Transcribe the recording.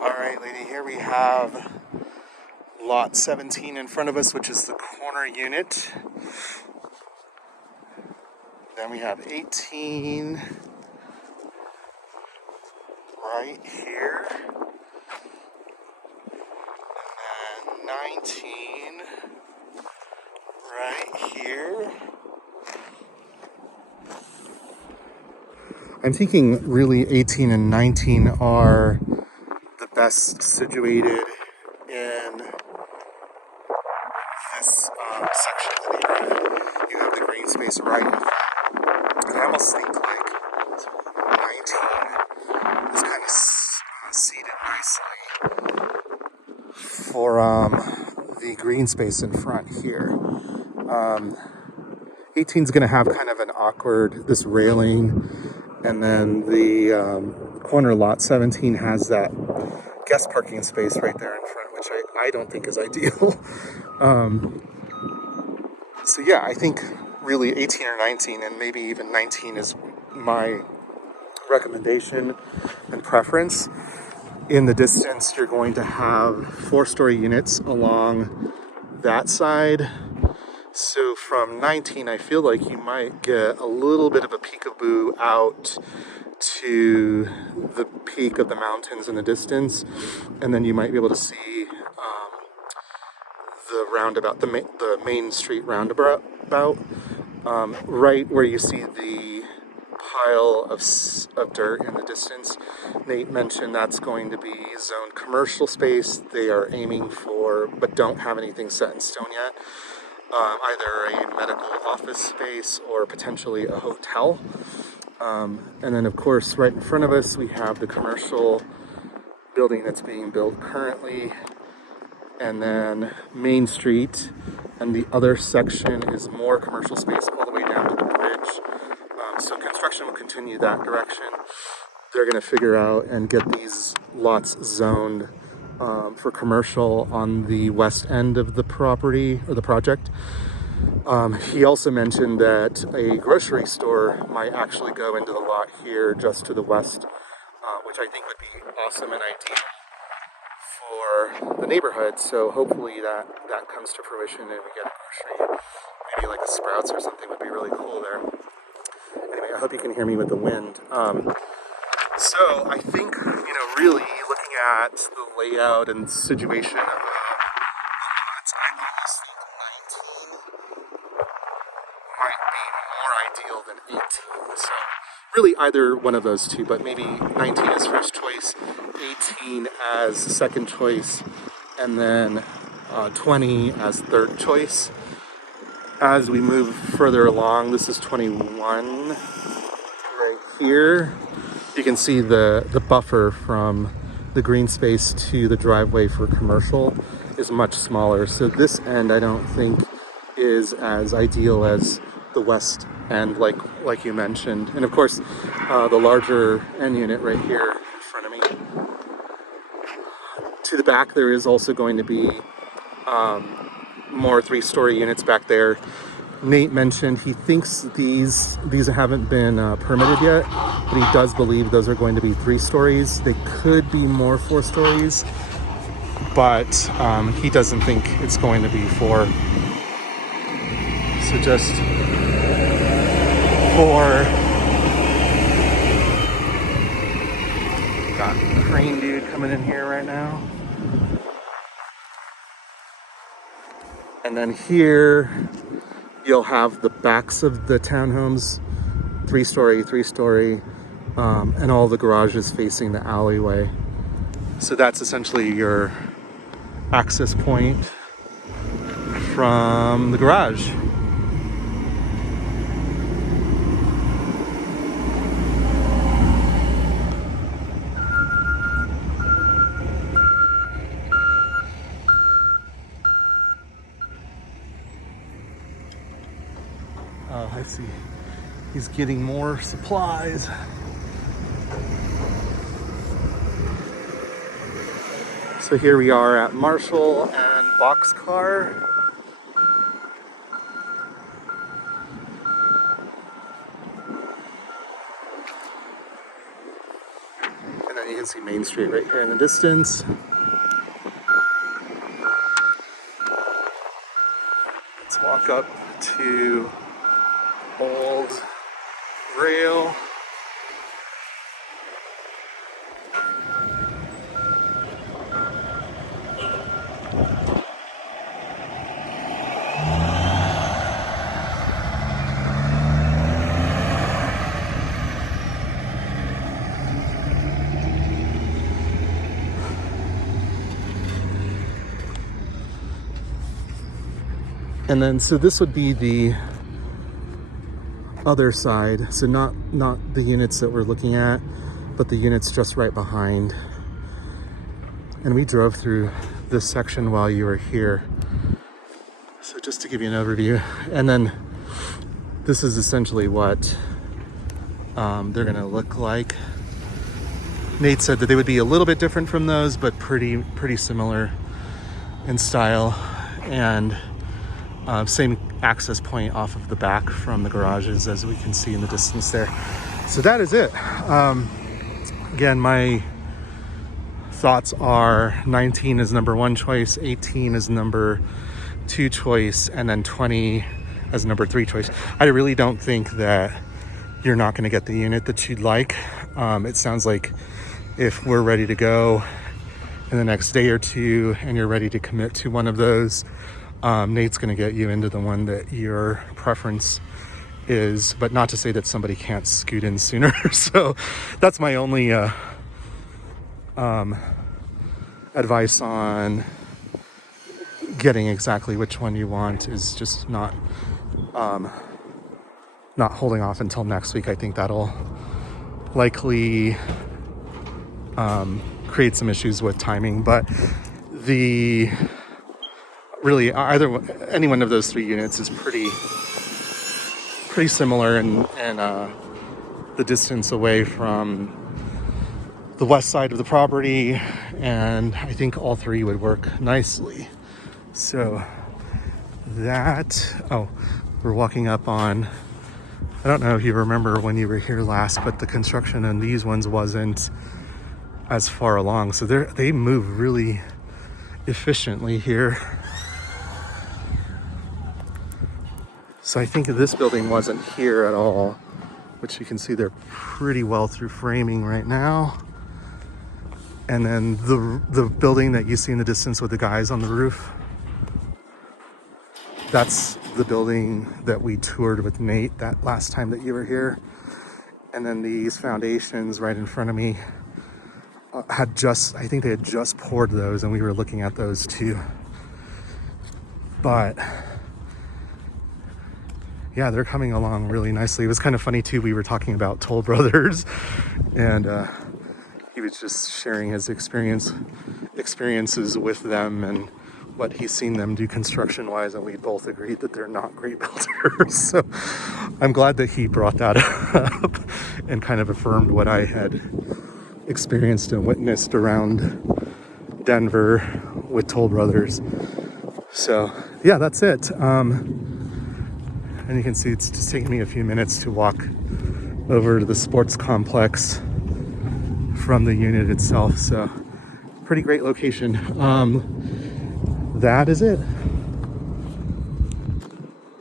Alright, lady, here we have lot 17 in front of us, which is the corner unit. Then we have 18 right here. And 19 right here. I'm thinking really 18 and 19 are the best situated in this section of the neighborhood. You have the green space right in front. And I almost think like 19 is kind of seated nicely for the green space in front here. 18 is going to have kind of an awkward, this railing, and then the corner lot 17 has that guest parking space right there in front, which I don't think is ideal. So yeah, I think really 18 or 19, and maybe even 19 is my recommendation and preference. In the distance, you're going to have 4-story units along that side. So from 19, I feel like you might get a little bit of a peekaboo out to the peak of the mountains in the distance, and then you might be able to see the roundabout, the main street roundabout, right where you see the pile of dirt in the distance. Nate mentioned that's going to be zoned commercial space. They are aiming for, but don't have anything set in stone yet, either a medical office space or potentially a hotel. And then, of course, right in front of us, we have the commercial building that's being built currently. And then Main Street, and the other section is more commercial space all the way down to the bridge. So construction will continue that direction. They're going to figure out and get these lots zoned for commercial on the west end of the property or the project. He also mentioned that a grocery store might actually go into the lot here just to the west, which I think would be awesome and ideal for the neighborhood. So hopefully that comes to fruition and we get a grocery, maybe like a Sprouts or something would be really cool there. Anyway, I hope you can hear me with the wind. So I think, really looking at the layout and situation of lots, I almost think 19 might be more ideal than 18. So really either one of those two, but maybe 19 as first choice, 18 as second choice, and then 20 as third choice. As we move further along, this is 21 right here. You can see the buffer from the green space to the driveway for commercial is much smaller. So this end I don't think is as ideal as the west end, like you mentioned. And of course, the larger end unit right here in front of me. To the back, there is also going to be more 3-story units back there. Nate mentioned he thinks these haven't been permitted yet, but he does believe those are going to be 3 stories. They could be more 4 stories, but he doesn't think it's going to be 4. So just 4. Got the crane dude coming in here right now. And then here, you'll have the backs of the townhomes, 3-story, and all the garages facing the alleyway. So that's essentially your access point from the garage. Oh, I see. He's getting more supplies. So here we are at Marshall and Boxcar. And you can see Main Street right here in the distance. Let's walk up to Old Rail. And then, so this would be the other side. So not the units that we're looking at, but the units just right behind. And we drove through this section while you were here. So just to give you an overview. And then this is essentially what they're gonna look like. Nate said that they would be a little bit different from those, but pretty similar in style. And same access point off of the back from the garages, as we can see in the distance there. So that is it. Again, my thoughts are 19 is number 1 choice, 18 is number 2 choice, and then 20 as number 3 choice. I really don't think that you're not going to get the unit that you'd like. It sounds like if we're ready to go in the next day or two and you're ready to commit to one of those, Nate's going to get you into the one that your preference is, but not to say that somebody can't scoot in sooner. So that's my only advice on getting exactly which one you want, is just not holding off until next week. I think that'll likely create some issues with timing, but really, any one of those 3 units is pretty similar in the distance away from the west side of the property, and I think all 3 would work nicely. So we're walking up on, I don't know if you remember when you were here last, but the construction on these ones wasn't as far along, so they move really efficiently here. So I think this building wasn't here at all, which you can see they're pretty well through framing right now. And then the building that you see in the distance with the guys on the roof, that's the building that we toured with Nate that last time that you were here. And then these foundations right in front of me I think they had just poured those, and we were looking at those too. But yeah, they're coming along really nicely. It was kind of funny too, we were talking about Toll Brothers, and he was just sharing his experiences with them and what he's seen them do construction wise, and we both agreed that they're not great builders. So I'm glad that he brought that up and kind of affirmed what I had experienced and witnessed around Denver with Toll Brothers. So yeah, that's it. And you can see it's just taking me a few minutes to walk over to the sports complex from the unit itself. So pretty great location. That is it.